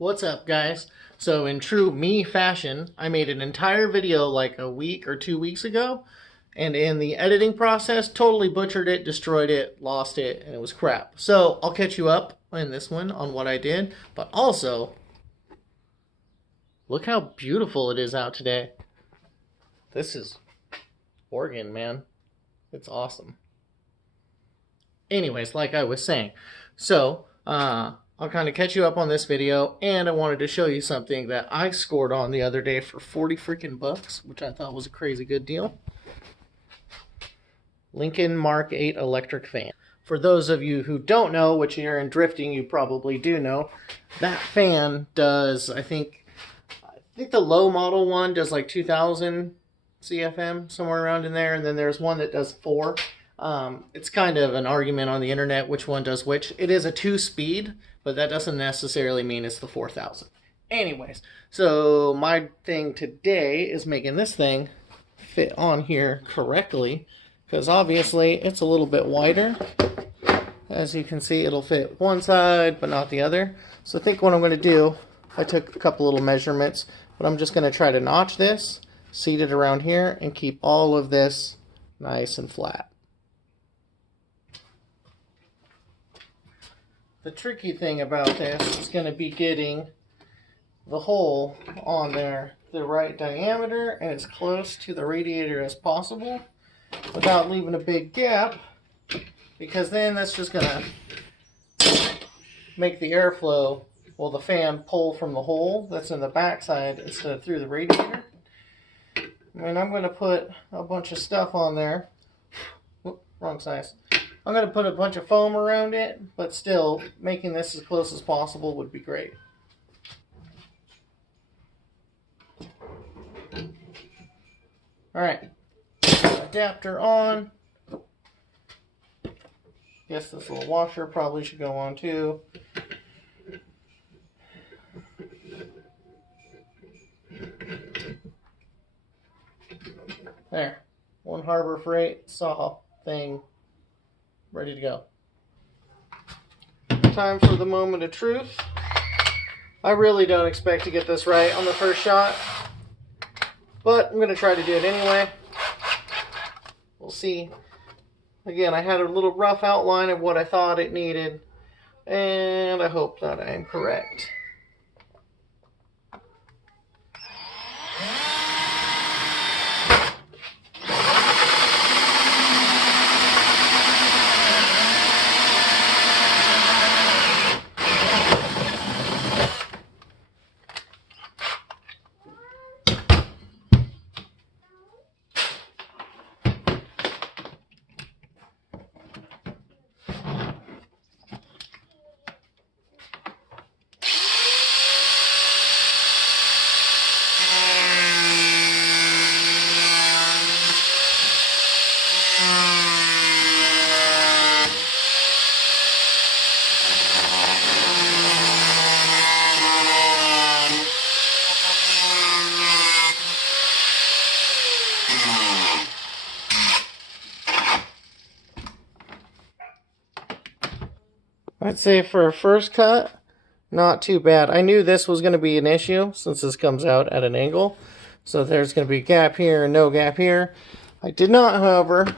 What's up, guys? So, in true me fashion, I made an entire video like a week or 2 weeks ago, and in the editing process, totally butchered it, destroyed it, lost it, and it was crap. So, I'll catch you up in this one on what I did, but also, look how beautiful it is out today. This is Oregon, man. It's awesome. Anyways, like I was saying, so, I'll kind of catch you up on this video, and I wanted to show you something that I scored on the other day for 40 freaking bucks, which I thought was a crazy good deal. Lincoln Mark 8 electric fan. For those of you who don't know, which you're in drifting, you probably do know, that fan does, I think the low model one does like 2000 CFM, somewhere around in there, and then there's one that does 4. It's kind of an argument on the internet which one does which. It is a 2-speed, but that doesn't necessarily mean it's the 4000. Anyways, so my thing today is making this thing fit on here correctly, because obviously it's a little bit wider. As you can see, it'll fit one side but not the other. So I think what I'm going to do, I took a couple little measurements, but I'm just going to try to notch this, seat it around here, and keep all of this nice and flat. The tricky thing about this is going to be getting the hole on there the right diameter and as close to the radiator as possible without leaving a big gap, because then that's just going to make the airflow, well, the fan pull from the hole that's in the backside instead of through the radiator. And I'm going to put a bunch of stuff on there. Whoop, wrong size. I'm going to put a bunch of foam around it, but still, making this as close as possible would be great. Alright, adapter on. Guess this little washer probably should go on too. There, one Harbor Freight saw thing ready to go. Time for the moment of truth. I really don't expect to get this right on the first shot, but I'm going to try to do it anyway. We'll see. Again, I had a little rough outline of what I thought it needed, and I hope that I am correct. I'd say for a first cut, not too bad. I knew this was going to be an issue since this comes out at an angle. So there's going to be a gap here and no gap here. I did not, however,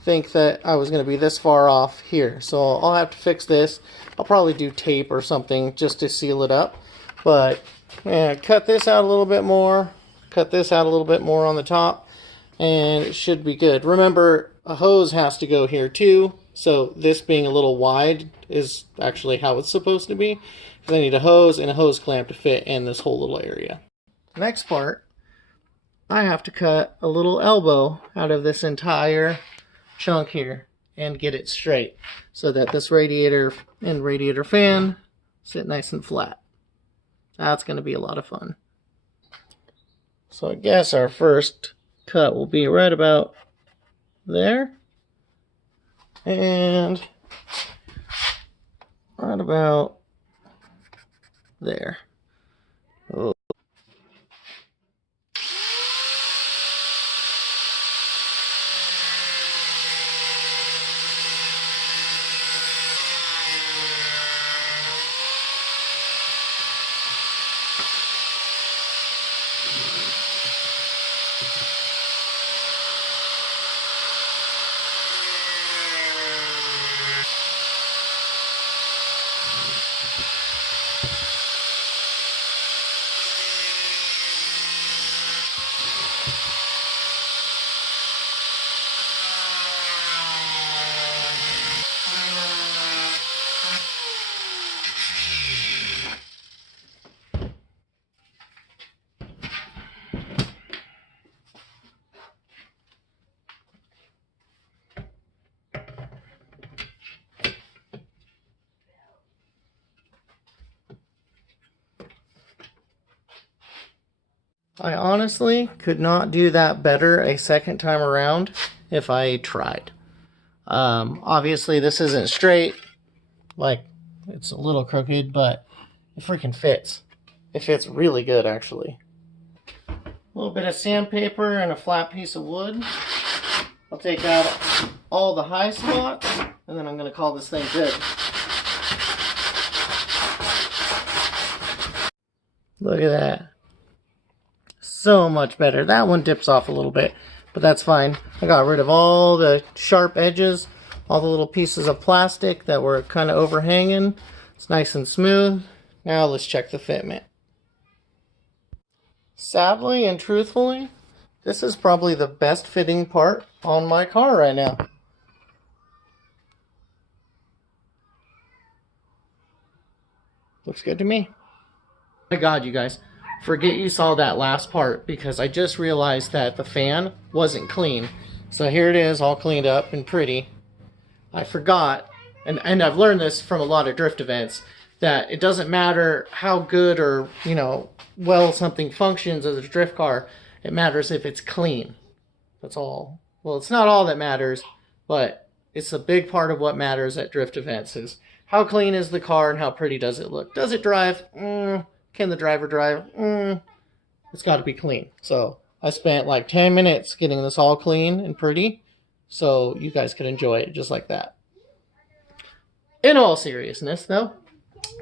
think that I was going to be this far off here. So I'll have to fix this. I'll probably do tape or something just to seal it up. But yeah, cut this out a little bit more. Cut this out a little bit more on the top. And it should be good. Remember, a hose has to go here too. So this being a little wide is actually how it's supposed to be. Because I need a hose and a hose clamp to fit in this whole little area. Next part, I have to cut a little elbow out of this entire chunk here and get it straight so that this radiator and radiator fan sit nice and flat. That's going to be a lot of fun. So I guess our first cut will be right about there. And right about there. Oh. I honestly could not do that better a second time around if I tried. Obviously this isn't straight, like it's a little crooked, but it freaking fits. It fits really good, actually. A little bit of sandpaper and a flat piece of wood. I'll take out all the high spots, and then I'm going to call this thing good. Look at that. So much better. That one dips off a little bit, but that's fine. I got rid of all the sharp edges, all the little pieces of plastic that were kind of overhanging. It's nice and smooth. Now let's check the fitment. Sadly and truthfully, this is probably the best fitting part on my car right now. Looks good to me. Oh my God, you guys. Forget you saw that last part because I just realized that the fan wasn't clean. So here it is, all cleaned up and pretty. I forgot, and I've learned this from a lot of drift events, that it doesn't matter how good or, you know, well something functions as a drift car. It matters if it's clean. That's all. Well, it's not all that matters, but it's a big part of what matters at drift events is how clean is the car and how pretty does it look. Does it drive? Can the driver drive? It's got to be clean. So I spent like 10 minutes getting this all clean and pretty so you guys could enjoy it just like that. In all seriousness, though,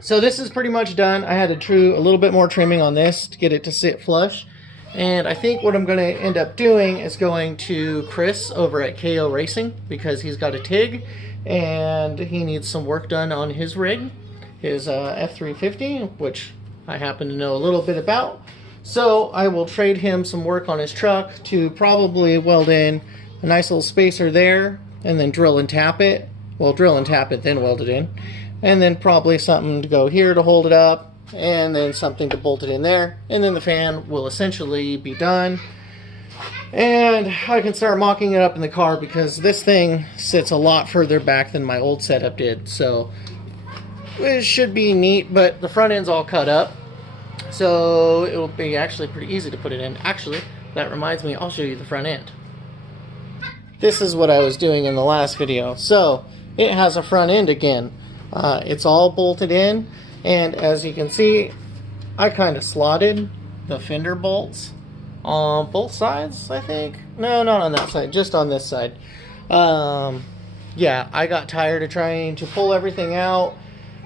so this is pretty much done. I had to do a little bit more trimming on this to get it to sit flush. And I think what I'm going to end up doing is going to Chris over at KO Racing because he's got a TIG and he needs some work done on his rig, his F350, which I happen to know a little bit about. So I will trade him some work on his truck to probably weld in a nice little spacer there and then drill and tap it. Well, drill and tap it, then weld it in. And then probably something to go here to hold it up, and then something to bolt it in there. And then the fan will essentially be done. And I can start mocking it up in the car because this thing sits a lot further back than my old setup did. So it should be neat, but the front end's all cut up. So it will be actually pretty easy to put it in. Actually, that reminds me, I'll show you the front end. This is what I was doing in the last video. So it has a front end again. It's all bolted in, and as you can see, I kind of slotted the fender bolts on both sides, I think. No, not on that side, just on this side. Yeah, I got tired of trying to pull everything out.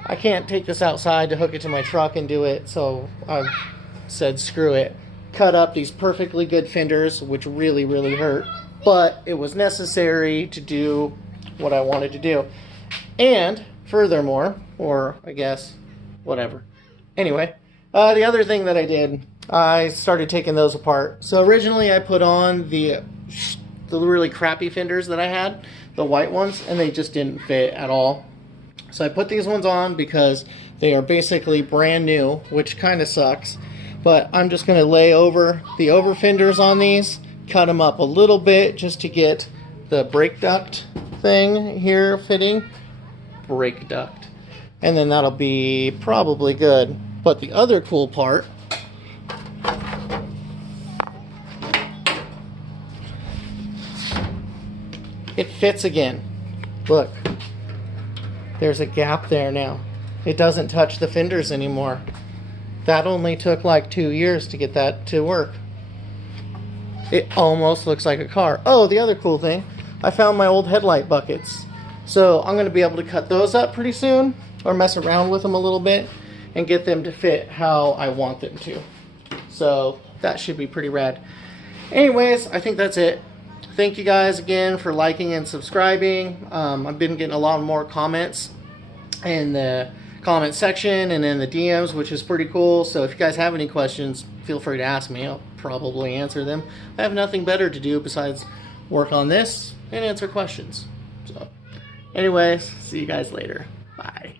I can't take this outside to hook it to my truck and do it, so I said screw it. Cut up these perfectly good fenders, which really, really hurt, but it was necessary to do what I wanted to do. And furthermore, or I guess, whatever. Anyway, the other thing that I did, I started taking those apart. So originally I put on the really crappy fenders that I had, the white ones, and they just didn't fit at all. So I put these ones on because they are basically brand new, which kind of sucks. But I'm just going to lay over the over fenders on these, cut them up a little bit just to get the brake duct thing here fitting. Brake duct. And then that'll be probably good. But the other cool part, it fits again. Look. There's a gap there now. It doesn't touch the fenders anymore. That only took like 2 years to get that to work. It almost looks like a car. Oh, the other cool thing, I found my old headlight buckets. So I'm going to be able to cut those up pretty soon, or mess around with them a little bit, and get them to fit how I want them to. So that should be pretty rad. Anyways, I think that's it. Thank you guys again for liking and subscribing. I've been getting a lot more comments in the comment section and in the DMs, which is pretty cool. So if you guys have any questions, feel free to ask me. I'll probably answer them. I have nothing better to do besides work on this and answer questions. So anyways, see you guys later. Bye.